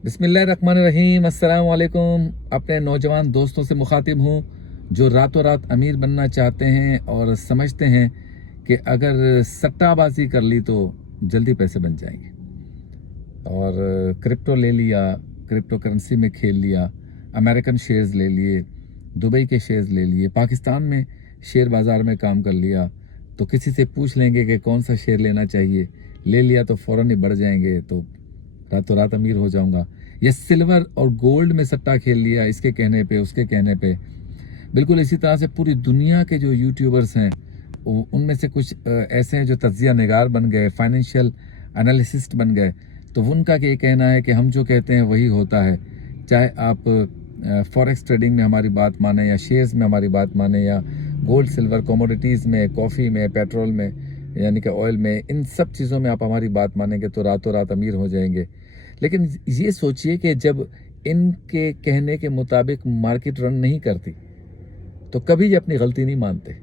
बिस्मिल्लाहिर्रहमानिर्रहीम। अस्सलाम वालेकुम। अपने नौजवान दोस्तों से मुखातिब हूँ जो रातों रात अमीर बनना चाहते हैं और समझते हैं कि अगर सट्टाबाजी कर ली तो जल्दी पैसे बन जाएंगे, और क्रिप्टो ले लिया, क्रिप्टो करेंसी में खेल लिया, अमेरिकन शेयर्स ले लिए, दुबई के शेयर्स ले लिए, पाकिस्तान में शेयर बाज़ार में काम कर लिया, तो किसी से पूछ लेंगे कि कौन सा शेयर लेना चाहिए, ले लिया तो फ़ौरन ही बढ़ जाएंगे, तो रातों रात अमीर हो जाऊंगा। ये सिल्वर और गोल्ड में सट्टा खेल लिया, इसके कहने पे उसके कहने पे। बिल्कुल इसी तरह से पूरी दुनिया के जो यूट्यूबर्स हैं उनमें से कुछ ऐसे हैं जो तज्जिया निगार बन गए, फाइनेंशियल एनालिसिस्ट बन गए, तो उनका ये कहना है कि हम जो कहते हैं वही होता है। चाहे आप फॉरेक्स ट्रेडिंग में हमारी बात माने, या शेयर्स में हमारी बात माने, या गोल्ड सिल्वर कमोडिटीज़ में, कॉफ़ी में, पेट्रोल में यानी कि ऑयल में, इन सब चीज़ों में आप हमारी बात मानेंगे तो रातों रात अमीर हो जाएंगे। लेकिन ये सोचिए कि जब इनके कहने के मुताबिक मार्केट रन नहीं करती तो कभी ये अपनी गलती नहीं मानते।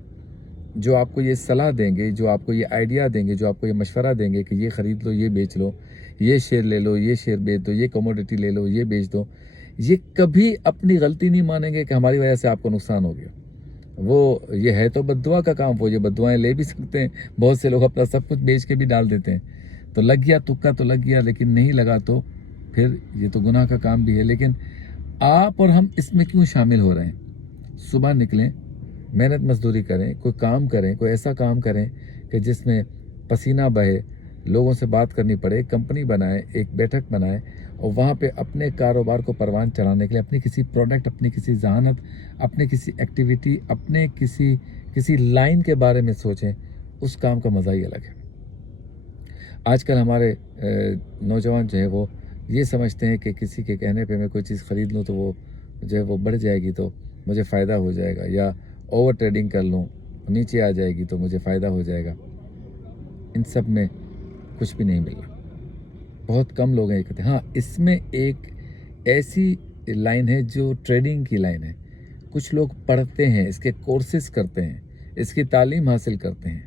जो आपको ये सलाह देंगे, जो आपको ये आइडिया देंगे, जो आपको ये मशवरा देंगे कि ये ख़रीद लो, ये बेच लो, ये शेयर ले लो, ये शेयर बेच दो, ये कमोडिटी ले लो, ये बेच दो, ये कभी अपनी गलती नहीं मानेंगे कि हमारी वजह से आपको नुकसान हो गया। वो ये है तो बद्दुआ का काम, वो ये बद्दुआएं ले भी सकते हैं। बहुत से लोग अपना सब कुछ बेच के भी डाल देते हैं। तो लग गया, तुक्का तो लग गया, लेकिन नहीं लगा तो फिर ये तो गुनाह का काम भी है। लेकिन आप और हम इसमें क्यों शामिल हो रहे हैं? सुबह निकलें, मेहनत मजदूरी करें, कोई काम करें, कोई ऐसा काम करें कि जिसमें पसीना बहे, लोगों से बात करनी पड़े, कंपनी बनाए, एक बैठक बनाए, और वहाँ पे अपने कारोबार को परवान चलाने के लिए अपनी किसी प्रोडक्ट, अपनी किसी जहानत, अपने किसी एक्टिविटी, अपने किसी लाइन के बारे में सोचें। उस काम का मज़ा ही अलग है। आजकल हमारे नौजवान जो है वो ये समझते हैं कि किसी के कहने पे मैं कोई चीज़ ख़रीद लूँ तो वो जो है वो बढ़ जाएगी तो मुझे फ़ायदा हो जाएगा, या ओवर ट्रेडिंग कर लूँ, नीचे आ जाएगी तो मुझे फ़ायदा हो जाएगा। इन सब में कुछ भी नहीं मिल रहा। बहुत कम लोग हैं ये कहते हैं। हाँ, इसमें एक ऐसी लाइन है जो ट्रेडिंग की लाइन है। कुछ लोग पढ़ते हैं, इसके कोर्सेज करते हैं, इसकी तालीम हासिल करते हैं,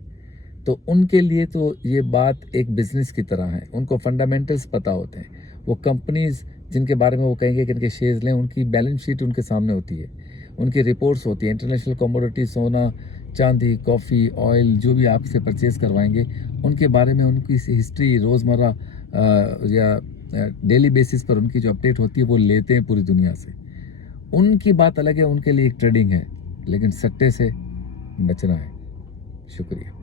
तो उनके लिए तो ये बात एक बिज़नेस की तरह है। उनको फंडामेंटल्स पता होते हैं। वो कंपनीज़ जिनके बारे में वो कहेंगे कि इनके शेयर्स लें, उनकी बैलेंस शीट उनके सामने होती है, उनकी रिपोर्ट्स होती है। इंटरनेशनल कमोडिटी, सोना, चांदी, कॉफ़ी, ऑयल, जो भी आपसे परचेज़ करवाएंगे उनके बारे में उनकी हिस्ट्री रोज़मर्रा या डेली बेसिस पर उनकी जो अपडेट होती है वो लेते हैं पूरी दुनिया से। उनकी बात अलग है, उनके लिए एक ट्रेडिंग है, लेकिन सट्टे से बचना है। शुक्रिया।